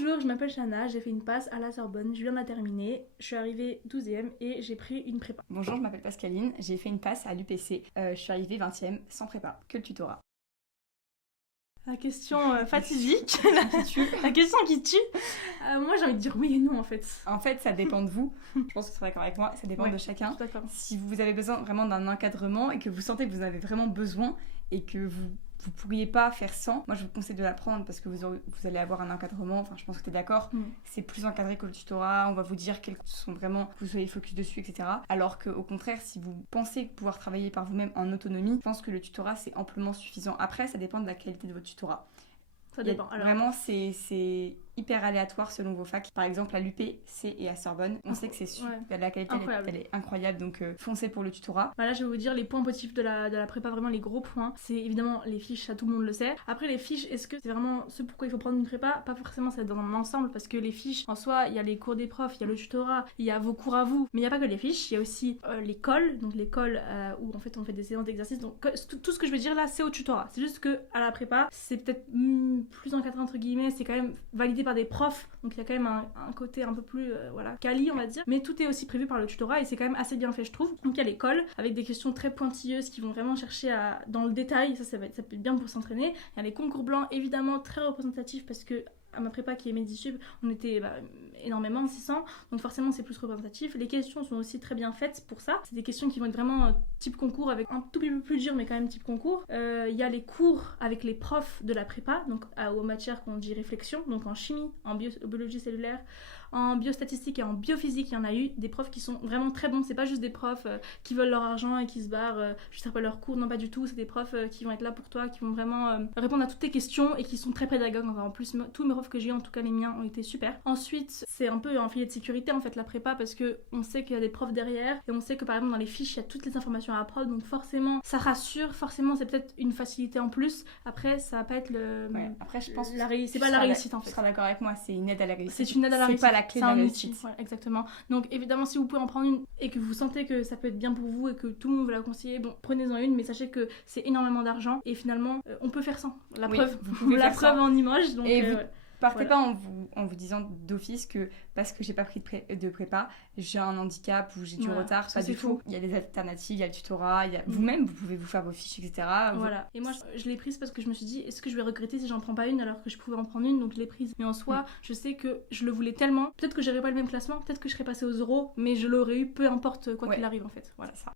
Bonjour, je m'appelle Shana, j'ai fait une passe à la Sorbonne, je viens de la terminer, je suis arrivée 12e et j'ai pris une prépa. Bonjour, je m'appelle Pascaline, j'ai fait une passe à l'UPC, je suis arrivée 20e sans prépa, que le tutorat. La question fatidique, la question qui tue. Moi j'ai envie de dire oui et non en fait. En fait, ça dépend de vous, je pense que tu seras d'accord avec moi, ça dépend de chacun. Si vous avez besoin vraiment d'un encadrement et que vous sentez que vous en avez vraiment besoin et que vous pourriez pas faire sans, moi je vous conseille de l'apprendre parce que vous allez avoir un encadrement, enfin je pense que tu es d'accord, c'est plus encadré que le tutorat, on va vous dire quels sont vraiment, que vous soyez focus dessus, etc. Alors qu'au contraire, si vous pensez pouvoir travailler par vous-même en autonomie, je pense que le tutorat c'est amplement suffisant. Après, ça dépend de la qualité de votre tutorat. Ça dépend. Alors... Vraiment, c'est hyper aléatoire selon vos facs. Par exemple, à l'UPC et à Sorbonne, on sait que c'est super. La qualité, elle est incroyable. Donc, foncez pour le tutorat. Là, je vais vous dire les points positifs de la prépa, vraiment les gros points. C'est évidemment les fiches, ça tout le monde le sait. Après, les fiches, est-ce que c'est vraiment ce pourquoi il faut prendre une prépa? Pas forcément, c'est dans un ensemble parce que les fiches, en soi, il y a les cours des profs, il y a le tutorat, il y a vos cours à vous. Mais il n'y a pas que les fiches, il y a aussi l'école. Donc, l'école où en fait on fait des séances d'exercice. Donc, tout ce que je veux dire là, c'est au tutorat. C'est juste que à la prépa, c'est peut-être plus encadré entre guillemets, c'est quand même validé par des profs. Donc il y a quand même un côté un peu plus quali on va dire, mais tout est aussi prévu par le tutorat et c'est quand même assez bien fait je trouve. Donc il y a l'école avec des questions très pointilleuses qui vont vraiment chercher dans le détail, ça peut être bien pour s'entraîner. Il y a les concours blancs évidemment très représentatifs parce que à ma prépa qui est Medisub, on était énormément, 600, donc forcément c'est plus représentatif. Les questions sont aussi très bien faites pour ça. C'est des questions qui vont être vraiment type concours avec un tout petit peu plus dur mais quand même type concours. Il y a les cours avec les profs de la prépa, donc aux matières qu'on dit réflexion, donc en chimie, en biologie cellulaire, en biostatistique et en biophysique, il y en a eu des profs qui sont vraiment très bons. C'est pas juste des profs qui veulent leur argent et qui se barrent juste après leur cours, non pas du tout. C'est des profs qui vont être là pour toi, qui vont vraiment répondre à toutes tes questions et qui sont très pédagogues. En plus, tous mes profs que j'ai eu, en tout cas les miens, ont été super. Ensuite, c'est un peu un filet de sécurité en fait la prépa parce que on sait qu'il y a des profs derrière et on sait que par exemple dans les fiches il y a toutes les informations à apprendre, donc forcément ça rassure, forcément c'est peut-être une facilité en plus. Après ça va pas être après je pense c'est pas la réussite en fait. Tu seras d'accord avec moi, c'est une aide à la réussite. C'est une aide à la réussite. C'est pas la clé de la réussite. Voilà, exactement. Donc évidemment si vous pouvez en prendre une et que vous sentez que ça peut être bien pour vous et que tout le monde veut la conseiller, bon prenez-en une, mais sachez que c'est énormément d'argent et finalement on peut faire sans. La preuve, vous pouvez la preuve en image. Donc partez pas en vous disant d'office que parce que j'ai pas pris de prépa, j'ai un handicap ou j'ai du retard. Pas du tout. Il y a des alternatives, il y a le tutorat, vous-même, vous pouvez vous faire vos fiches, etc. Voilà. Et moi, je l'ai prise parce que je me suis dit, est-ce que je vais regretter si j'en prends pas une alors que je pouvais en prendre une, donc je l'ai prise. Mais en soi, je sais que je le voulais tellement. Peut-être que j'aurais pas le même classement, peut-être que je serais passée aux euros, mais je l'aurais eu peu importe quoi qu'il arrive en fait. Voilà. C'est ça.